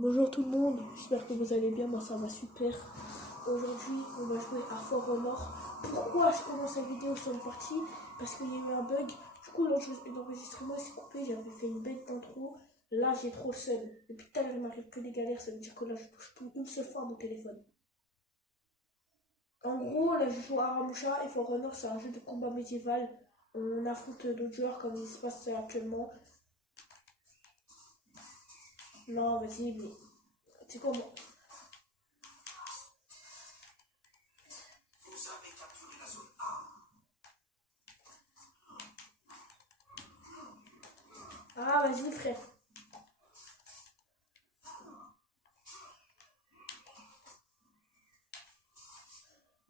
Bonjour tout le monde, j'espère que vous allez bien, moi ça va super. Aujourd'hui on va jouer à For Honor. Pourquoi je commence la vidéo sur une partie? Parce qu'il y a eu un bug, du coup l'enregistrement s'est coupé, j'avais fait une bête d'intro. Là j'ai trop le seum, depuis tout à l'heure il m'arrive que des galères, ça veut dire que là je touche plus une seule fois à mon téléphone. En gros là je joue à Ramusha et For Honor c'est un jeu de combat médiéval. On affronte d'autres joueurs comme il se passe actuellement. Non vas-y mais c'est quoi moi? Vous avez capturé la zone A. Ah vas-y frère.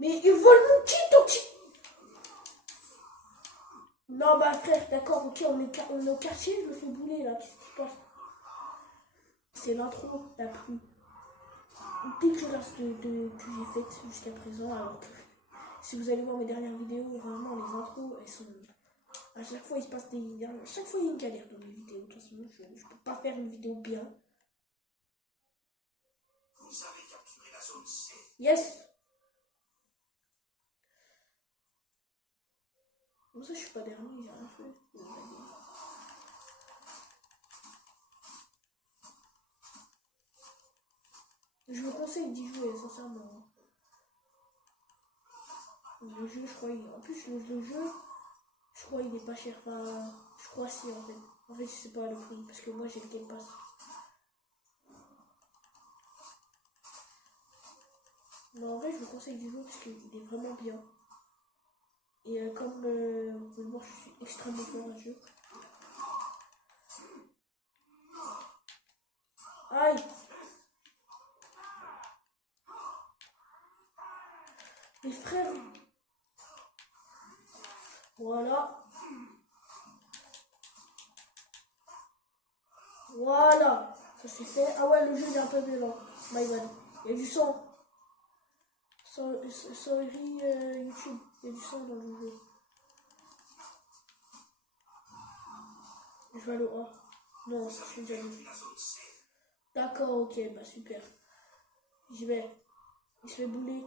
Mais ils volent mon kit, ton kit. Non bah frère, d'accord, ok, on est au quartier, je me fais bouler là, qu'est-ce qui se passe? C'est l'intro la plus dégueulasse que j'ai faite jusqu'à présent, alors que si vous allez voir mes dernières vidéos, vraiment les intros, elles sont... À chaque fois il se passe des... À chaque fois il y a une galère dans mes vidéos, de toute façon je peux pas faire une vidéo bien. Vous avez capturé la zone C. Yes. Comme ça je suis pas dernier, j'ai rien fait. Je vous conseille d'y jouer, sincèrement. Le jeu, je crois, en plus, le jeu, je crois, il est pas cher. Enfin, je crois si, en fait. En fait, je sais pas le prix, parce que moi, j'ai le Game Pass. Mais en vrai, je vous conseille d'y jouer, parce qu'il est vraiment bien. Et comme vous pouvez le voir, je suis extrêmement fort à ce jeu. Aïe! Les frères! Voilà. Voilà. Ça c'est fait. Ah ouais, le jeu il est un peu violent. My bad. Il y a du sang. Sorry YouTube. Il y a du sang dans le jeu. Je vais aller au A. Non, je suis déjà allé. D'accord, ok, bah super. J'y vais. Il se fait bouler.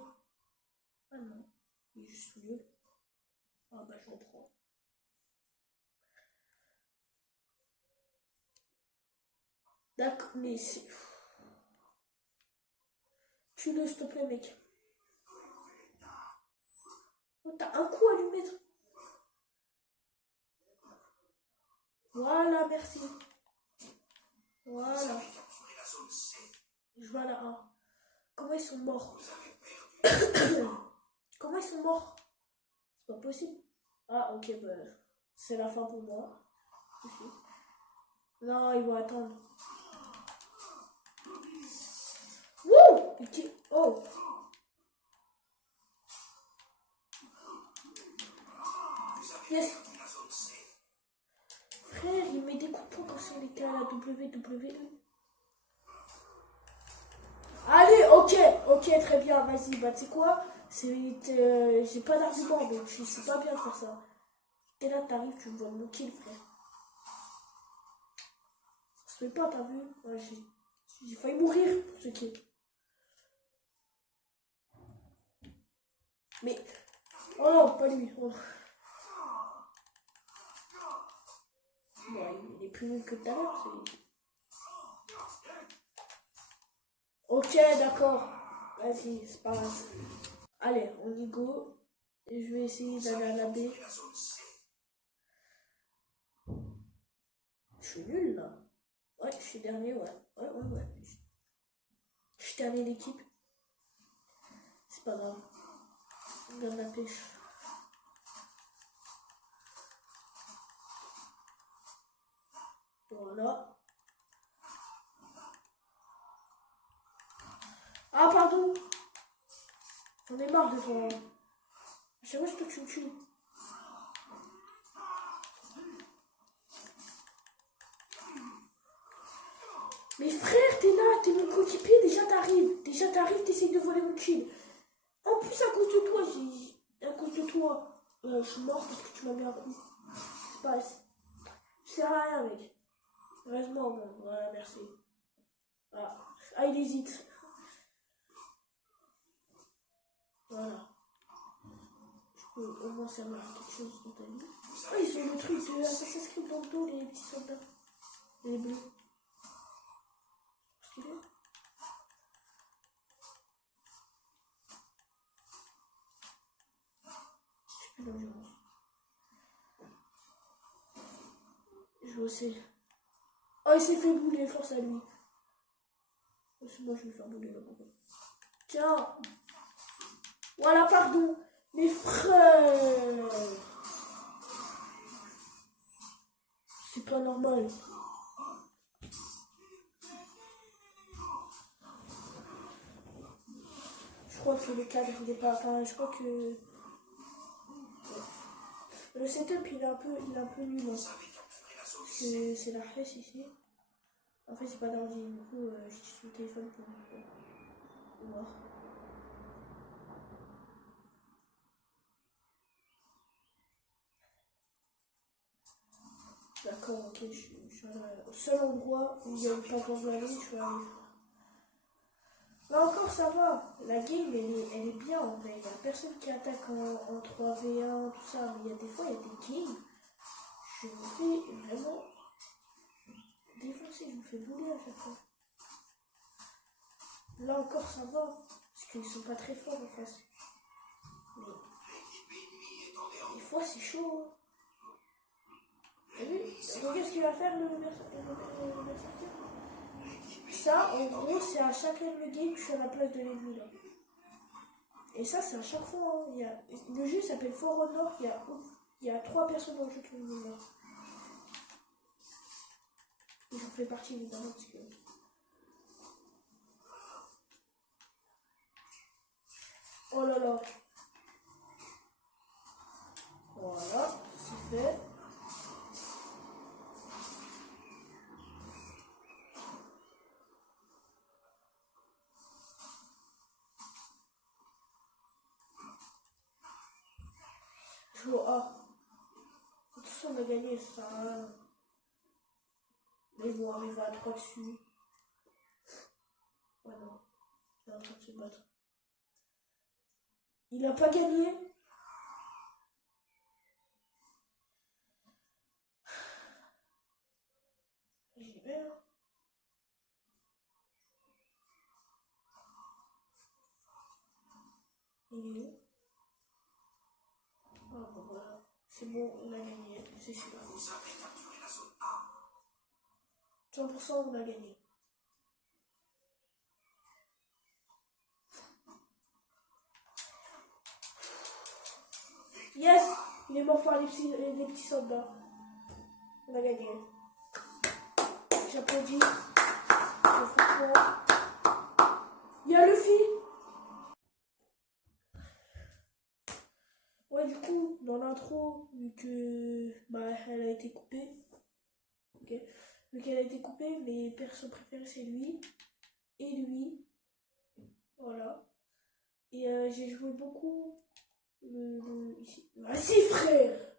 Ah non. Il est juste nul. Ah bah je reprends. D'accord, mais c'est... Tue-le s'il te plaît mec. Oh, t'as un coup à lui mettre. Voilà, merci. Voilà. Je vais à la A. Comment ils sont morts? Comment ils sont morts? C'est pas possible. Ah ok, bah c'est la fin pour moi. Ici. Non, ils vont attendre. Wouh! Oh! Yes! Frère, il met des coups de poing quand il était à la WWE. Allez, ok, très bien, vas-y, bah tu sais quoi? J'ai pas d'argument, donc je sais pas bien faire ça. T'es là, t'arrives, tu me vois mon kill, frère. Ça se fait pas, t'as vu? Ouais, j'ai failli mourir pour ce kill. Mais, oh non, pas lui. Oh. Bon, il est plus nul que tout à l'heure, c'est... Ok, d'accord. Vas-y, c'est pas grave. Allez, on y go. Et je vais essayer d'aller à la B. Je suis nul là. Ouais, je suis dernier, ouais. Ouais. Je suis dernier d'équipe. C'est pas grave. On garde la pêche. Voilà. Ah, pardon. J'en ai marre de toi. Je sais pas si toi tu me tues. Mais frère, t'es là, t'es mon coéquipier, déjà t'arrives, t'essayes de voler mon kill. En plus, à cause de toi, je suis mort parce que tu m'as mis un coup. C'est pas... Je sers à rien, mec. Heureusement, bon, voilà, merci. Ah, il hésite. Voilà. Je peux au moins savoir quelque chose dans ta vie. Ah, ils ont le truc de Assassin's Creed dans le dos, les petits soldats. Les bleus. Stylé. Je sais plus l'endurance. Je sais. Oh, il s'est fait bouler, force à lui. Moi, je vais me faire bouler là-bas. Tiens. Voilà, pardon. Mes frères. C'est pas normal. Je crois que le cadre, il est pas... Enfin, je crois que... Le setup, il est un peu nul. Hein. C'est la flèche ici. En fait, c'est pas d'ordi. Du coup, j'utilise mon téléphone pour voir. D'accord, ok, je suis au seul endroit où il n'y a pas de la ligne, je suis arrivé. Là encore, ça va. La game, elle est bien en fait. Il n'y a personne qui attaque en 3v1, tout ça. Mais il y a des fois, il y a des games. Je me fais vraiment défoncer, je me fais bouler à chaque fois. Là encore, ça va. Parce qu'ils sont pas très forts en face. Mais des fois, c'est chaud. Hein. T'as vu? Regarde ce qu'il va faire le berserker. Ça, en gros, c'est à chaque game que je suis à la place de l'ennemi là. Et ça, c'est à chaque fois. Hein. Le jeu s'appelle For Honor. Il y a 3 personnes dans le jeu qui meurent. Et j'en fais partie évidemment parce que. Oh là là. Voilà, c'est fait. Je joue A. De toute façon, on a gagné, ça. Mais ils vont arriver à 3 dessus. Ouais, non. Il est en train de se battre. Il a pas gagné. J'y vais, hein. Il est où? Ah bon, voilà. C'est bon, on a gagné. C'est sûr. Vous avez capturé la zone A. 100% on a gagné. Yes! Il est mort par des petits soldats. On a gagné. J'applaudis. Franchement. Il y a Luffy! Ouais, du coup, dans l'intro, vu que elle a été coupée, ok, vu qu'elle a été coupée, mes persos préférés c'est lui et lui, voilà. Et j'ai joué beaucoup ici. Vas-y frère!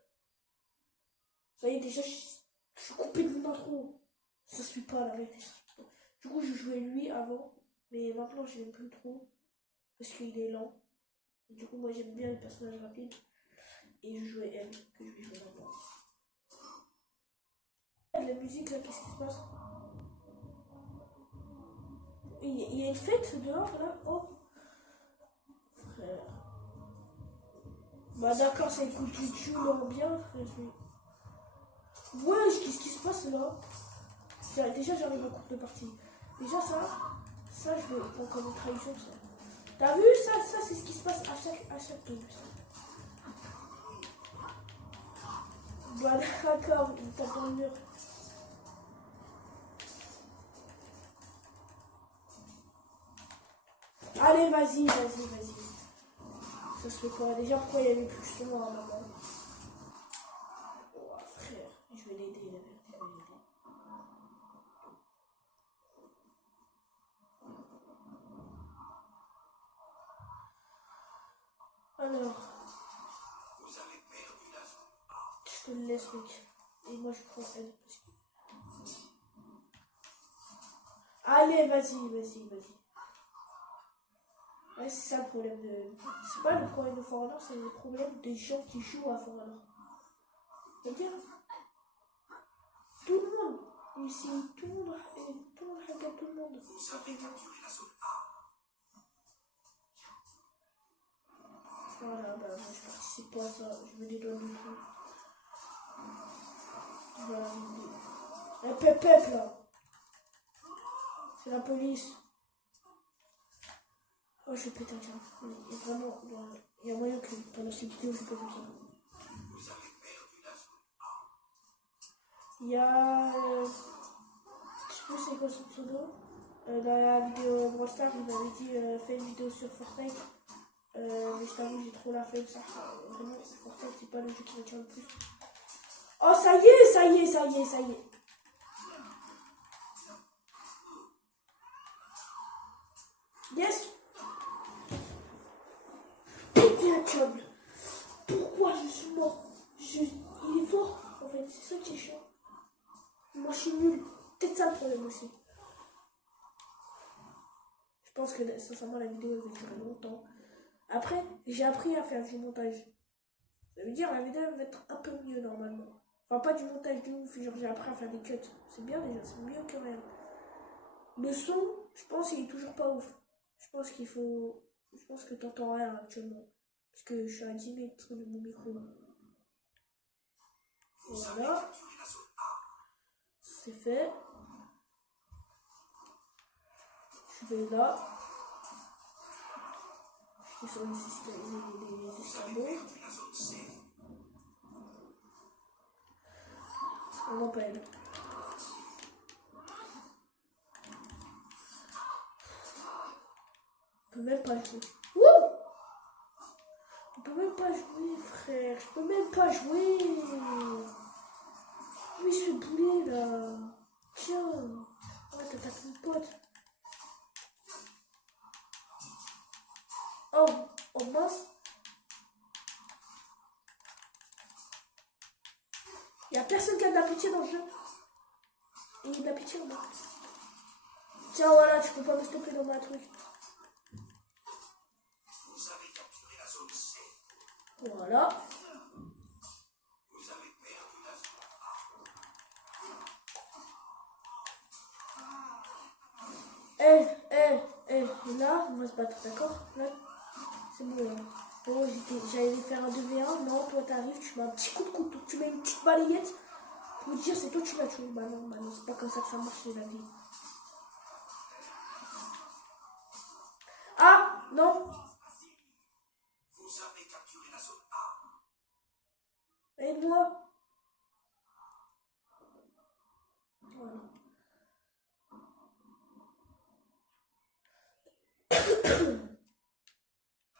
Ça y est, déjà, je suis coupé de l'intro. Ça se fait pas la vérité. Du coup, je jouais lui avant, mais maintenant je l'aime plus trop parce qu'il est lent. Et du coup, moi j'aime bien les personnages rapides. Et je jouais elle, que je vais jouer maintenant. La musique là, qu'est-ce qui se passe? Il y a une fête dehors là? Oh! Frère. Bah d'accord, ça écoute du tune bien, frère. Ouais, qu'est-ce qui se passe là? Déjà, j'arrive au cours de partie. Déjà, ça, je veux prendre comme une trahison, ça. T'as vu ça, c'est ce qui se passe à chaque tour. Bah d'accord, il tape dans le mur. Allez, vas-y. Ça se fait pas. Déjà, pourquoi il y avait plus que moi à un moment? Oh, frère, je vais l'aider, la vérité, je vais l'aider. Alors, Vous avez perdu la zone A. je te le laisse, mec. Et moi, je prends elle. Allez, vas-y. Ouais, c'est ça le problème de... C'est pas le problème de For Honor, c'est le problème des gens qui jouent à For Honor. C'est-à-dire, tout le monde, ici, tout le monde regarde tout le monde. Vous avez capturé la zone A. Voilà, bah moi je participe pas à ça, je me dédouane du tout. Voilà, pep là. C'est la police. Oh, je vais péter un câble. Il y a vraiment... Il y a moyen que pendant cette vidéo, je pète un câble. Vous avez perdu la zone A. Il y a... je sais plus c'est quoi son pseudo. Dans la vidéo Brawl Stars, il m'avait dit fais une vidéo sur Fortnite. Mais je t'avoue, j'ai trop la flemme, ça. Vraiment, Fortnite, c'est pas le jeu qui me tient le plus. Oh, ça y est. Yes. Pété un câble. Pourquoi je suis mort? Il est fort, en fait, c'est ça qui est chiant. Moi, je suis nul. Peut-être ça le problème aussi. Je pense que, sincèrement, la vidéo, elle va durer longtemps. Après, j'ai appris à faire du montage. Ça veut dire la vidéo va être un peu mieux normalement. Enfin, pas du montage de ouf, genre j'ai appris à faire des cuts. C'est bien déjà, c'est mieux que rien. Le son, je pense qu'il est toujours pas ouf. Je pense qu'il faut... Je pense que t'entends rien actuellement. Parce que je suis à 10 mètres de mon micro. Vous avez Voilà. capturé la zone A. C'est fait. Je vais là. Je suis sur les escabeaux. Perdu la zone C. On va pas elle. On peut même pas jouer. Wouh! On peut même pas jouer, frère. Je peux même pas jouer. Oui, ce boulet là. Tiens. Ouais, t'attaques mon pote. Oh mince. Y'a personne qui a de la pitié dans le jeu. Il y a de la pitié en moi. Tiens, voilà, tu peux pas me stopper dans ma truc. Vous avez capturé la zone C. Voilà. Vous avez perdu la zone Là, on va se battre, d'accord? Là, c'est bon, là. Bon, j'allais faire un 2v1. Non, toi, t'arrives, tu mets un petit coup de couteau. Tu mets une petite balayette pour dire c'est toi qui l'as tué. Bah non, c'est pas comme ça que ça marche, la vie. Ah, non. Vous avez capturé la zone A. Aide-moi. Voilà.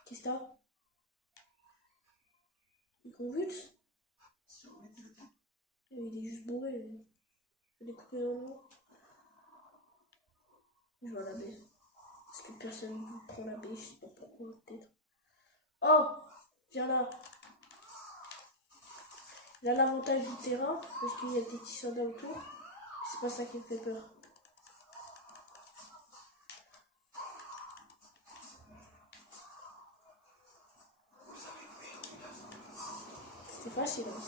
Qu'est-ce que t'as? Il convulse? Il est juste bourré. Je vais découper dans le mot. Je vais à la baie. Parce que personne ne prend la baie, je sais pas pourquoi, peut-être. Oh! Viens là. Il a l'avantage du terrain, parce qu'il y a des petits soldats autour. C'est pas ça qui me fait peur. C'était facile. Hein.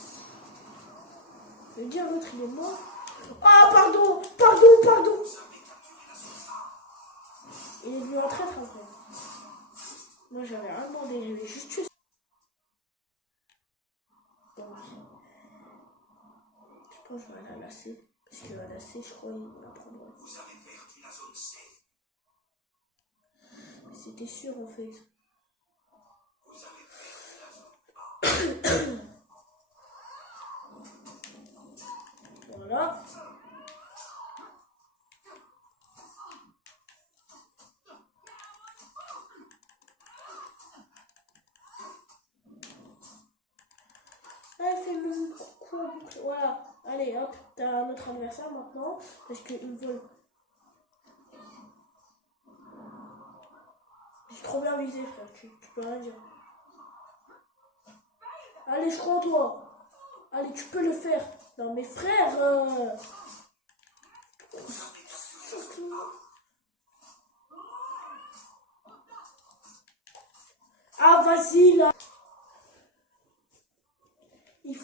Je veux dire, l'autre il est mort. Ah, pardon. Il est venu en traître en fait. Moi j'avais rien demandé, j'avais juste tué. Donc, je pense que je vais aller à l'AC. Parce que à l'AC, je crois qu'il va prendre. Vous avez perdu la zone C. Mais c'était sûr en fait. Vous avez perdu la zone A. Voilà. Allez, fais le quoi. Voilà. Allez, hop, t'as un autre adversaire maintenant. Parce qu'il vole. J'ai trop bien visé, frère. Tu peux rien dire. Allez, je crois en toi. Allez, tu peux le faire. Non, mais frère.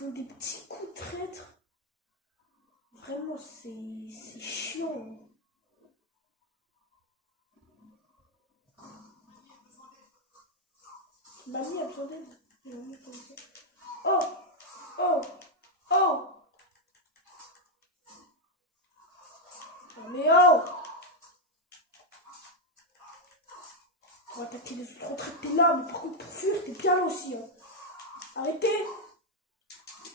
font des petits coups de traître. Vraiment, c'est chiant. Mamie a besoin d'aide. Oh! Oh! Oh! Oh, mais oh! On va attaquer les autres entrées, t'es là, mais par contre pour fuir, t'es bien là aussi. Hein. Arrêtez!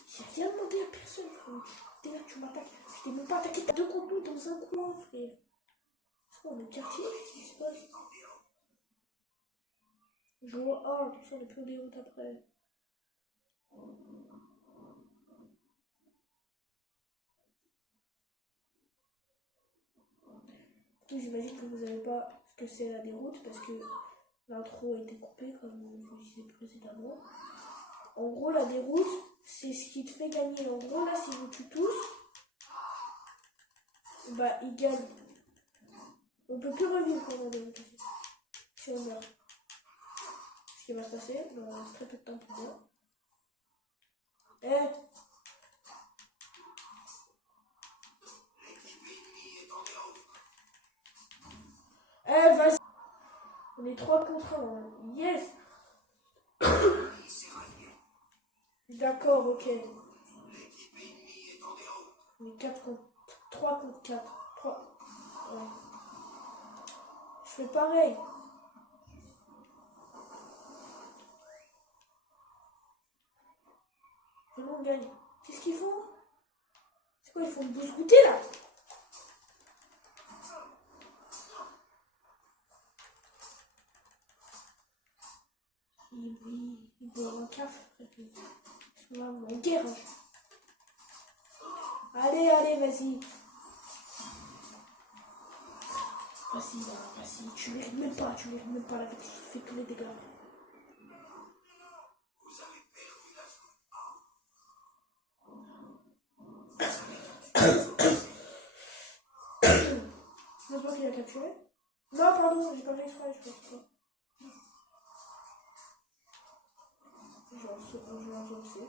J'ai rien demandé à personne, frère. T'es là, tu m'attaques. Je t'ai même pas attaqué, t'as 2 contre nous dans un coin, frère. C'est quoi, le quartier? Qu'est-ce qui se passe? Je vois, ah, tout ça, on est plus des routes après. J'imagine que vous savez pas ce que c'est la déroute parce que l'intro a été coupée comme je vous disais précédemment. En gros, la déroute, c'est ce qui te fait gagner. En gros, là, si vous tuez tous, bah, il gagne. On peut plus revivre quand on est si on meurt. Ce qui va se passer, il va rester très peu de temps pour moi. Eh! Eh, vas-y! On est 3 contre 1. Hein. Yes! D'accord, ok. On est 4 contre 3 contre 4. 3. Ouais. Je fais pareil. Et on gagne. Qu'est-ce qu'ils font? C'est quoi, ils font une bouse goûter là? Il boit un café. On va en guerre. Hein. Allez, allez, vas-y. Vas-y, vas-y. Tu mérites même pas la vie. Tu fais tous les dégâts. Vous avez perdu la zone. C'est toi qui l'as capturé? Non, pardon, j'ai pas fait exprès, je pense pas. Je vais en sauter.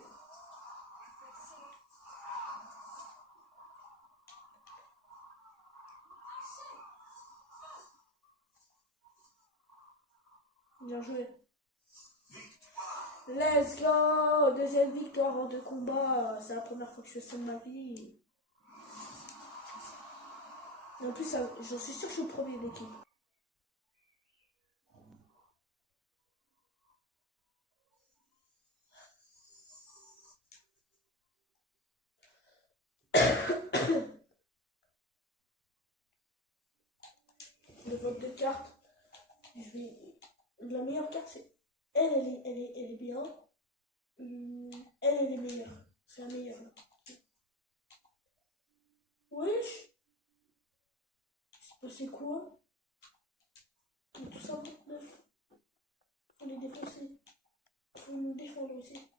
Bien joué. Let's go! Deuxième victoire en 2 combats. C'est la première fois que je fais ça de ma vie. Et en plus, j'en suis sûr que je suis le premier de l'équipe. Le vote de cartes. La meilleure carte, c'est. Elle est bien. Elle est meilleure. C'est la meilleure. Là. Wesh! C'est passé quoi? Ils sont tous 59. Faut les défoncer. Faut nous défendre aussi.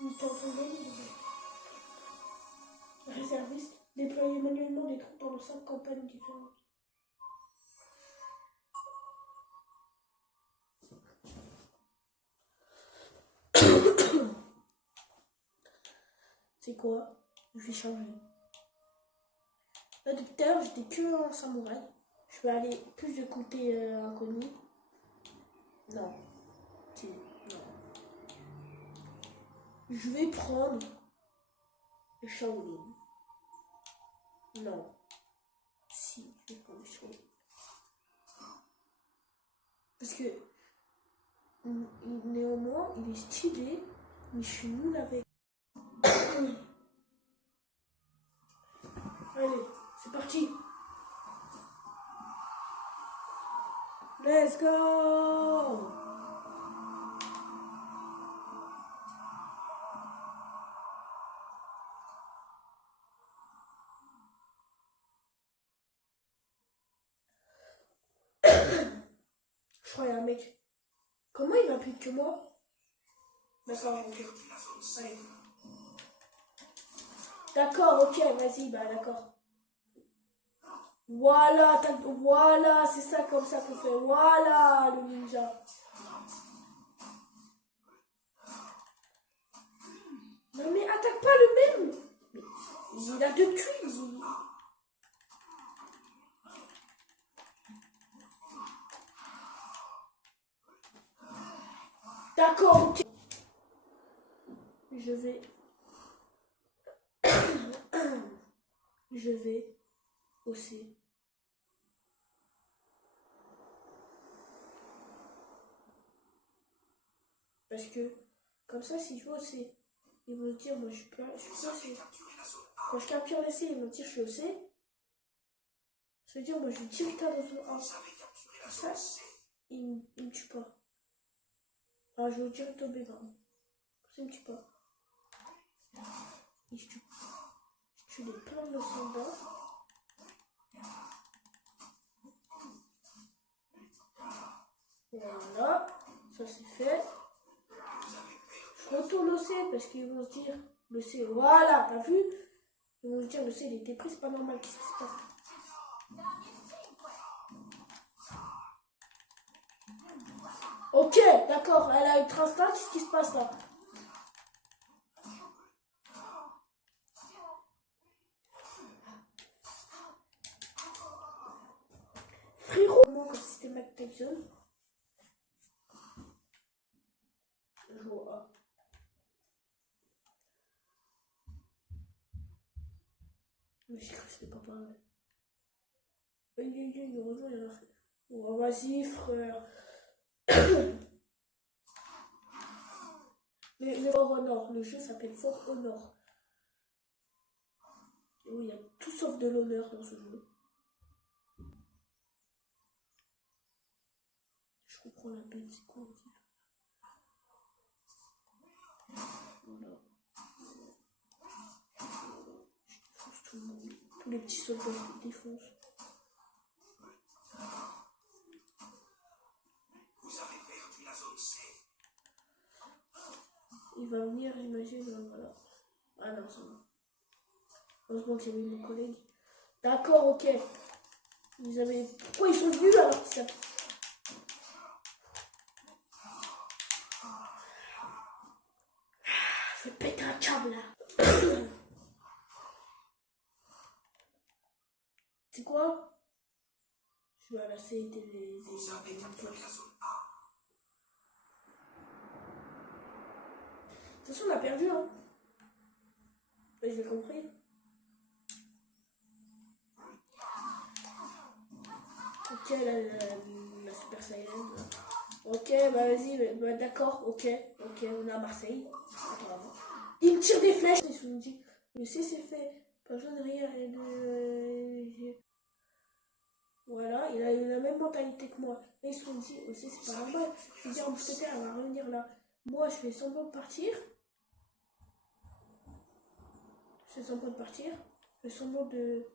Il était en train de gagner. Réserviste. Déployer manuellement des troupes pendant 5 campagnes différentes. C'est quoi? Je vais changer. Là, depuis tout à l'heure, j'étais que un samouraï. Je vais aller plus de côté inconnu. Non. Non. Je vais prendre le Shaolin. Non. Si, je vais prendre le Shaolin. Parce que néanmoins, il est stylé, mais je suis nulle avec. Allez, c'est parti. Let's go. Je crois qu'il y a un mec. Comment il va plus vite que moi? D'accord, ok. Allez. D'accord, ok, vas-y, bah d'accord. Voilà, voilà, c'est ça comme ça qu'on fait. Voilà, le ninja. Non mais attaque pas le même. Il a deux tuiles. D'accord, ok. Je vais... Je vais aussi. Parce que, comme ça, si je vois aussi, ils vont se dire, moi je suis pas aussi. Quand je capture les C, ils vont dire, je suis aussi. Ça veut dire, moi je suis direct dans zone A. Ça, il me tue pas. Alors je vais direct au B, pardon. Ça, il me tue pas. Et je tue les plans de soldats. Voilà, ça c'est fait. Je retourne au C parce qu'ils vont se dire, le C, voilà, t'as vu? Ils vont se dire, le C il était pris, c'est pas normal, qu'est-ce qui se passe? Ok, d'accord, elle a une instinct, qu'est-ce qui se passe là? Frérot, comme si c'était Mike Tyson. Je vois. Mais j'ai cru que c'était pas pareil. Heureusement, il y en a fait. Oh, vas-y, frère. Le Fort Honor, le jeu s'appelle Fort Honor. Et oui, il y a tout sauf de l'honneur dans ce jeu. Je comprends la peine, c'est quoi aussi? Voilà. Je défonce tout le monde. Tous les petits soldats, je les défonce. Vous avez perdu la zone C. Il va venir, j'imagine, voilà. Ah non, ça va. Heureusement que j'ai mis mon collègue. D'accord, ok. Vous avez... Pourquoi ils sont venus alors qu'ils savent... Je vais péter un câble là. C'est quoi? Je vais lasser des Vous avez capturé la zone A. De toute façon, on a perdu, hein. J'ai compris. Ok, la Super Saiyan. Ok, bah vas-y, bah, d'accord, ok, on est à Marseille. Apparemment. Il me tire des flèches. Ils me dit, le C c'est fait. Pas besoin de rien. Voilà, il a eu la même mentalité que moi. Et ils se sont dit, aussi c'est pas normal. Je veux dire, mousquetaire, elle va revenir là. Moi, je fais semblant de partir. Je fais semblant de partir. Je fais semblant de...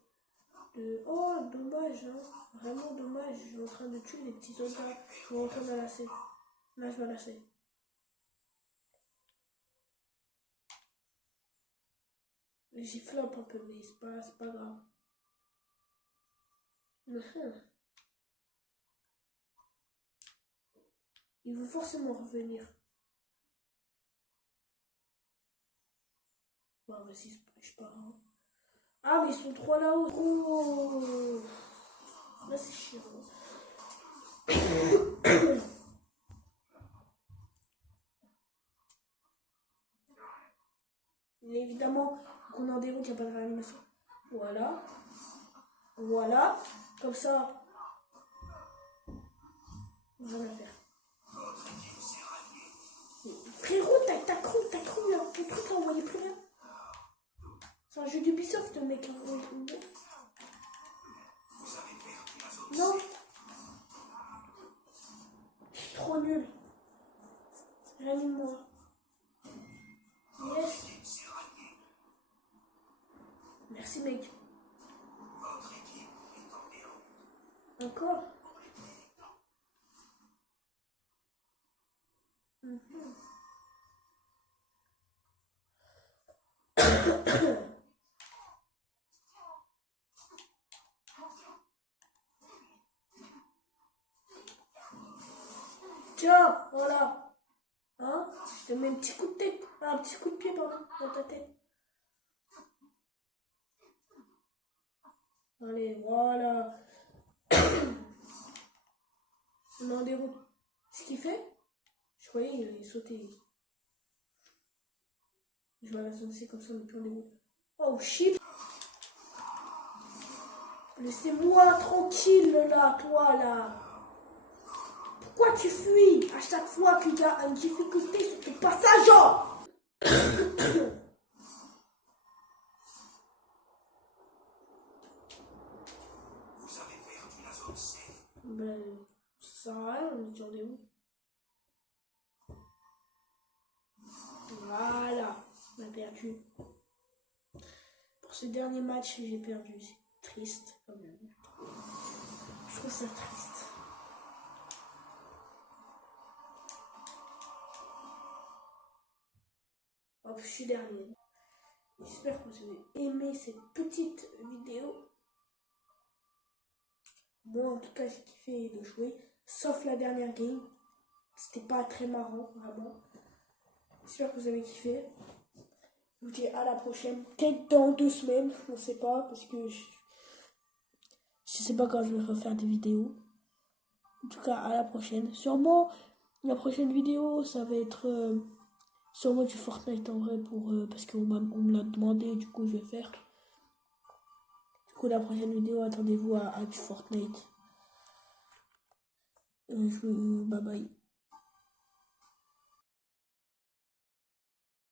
Oh, dommage, hein. Vraiment dommage. Je suis en train de tuer les petits soldats. Je vais en train de la lasser. Là, je vais la lasser. J'ai flop un peu, mais c'est pas grave. Il veut forcément revenir. Bah, vas-y, je pars. Hein. Ah, mais ils sont trois là-haut. Oh, là, c'est chiant. Mais évidemment, qu'on est en déroute, il n'y a pas de réanimation. Voilà. Voilà. Comme ça, on va rien faire. Frérot, t'as cru là. Ton truc là, on voyait plus rien. C'est un jeu d'Ubisoft, mec. Non. Je suis trop nul. Réanime-moi. Yes. Merci, mec. Votre équipe est en déroute. Encore. te mets un petit coup de tête, un petit coup de pied, pardon, dans ta tête. Allez, voilà. Non, déroute. Ce qu'il fait, je croyais qu'il allait sauter. Je vais la lancer comme ça, on est plus en déroute. Oh shit! Laissez-moi tranquille là, toi là. Pourquoi tu fuis à chaque fois qu'il y a une difficulté sur ton passage? Vous avez perdu la zone C. Ben, ça sert à rien, on est sur des roues. Voilà, on a perdu. Pour ce dernier match, j'ai perdu. C'est triste quand même. Je trouve ça triste. Hop, je suis dernier. J'espère que vous avez aimé cette petite vidéo. Moi, en tout cas, j'ai kiffé de jouer. Sauf la dernière game. C'était pas très marrant, vraiment. J'espère que vous avez kiffé. Je vous dis à la prochaine. Peut-être dans 2 semaines. On sait pas. Parce que je sais pas quand je vais refaire des vidéos. En tout cas, à la prochaine. Sûrement, la prochaine vidéo, ça va être sûrement du Fortnite en vrai. Parce qu'on me l'a demandé. Du coup, je vais faire. Du coup, la prochaine vidéo, attendez-vous à du Fortnite. Bye bye.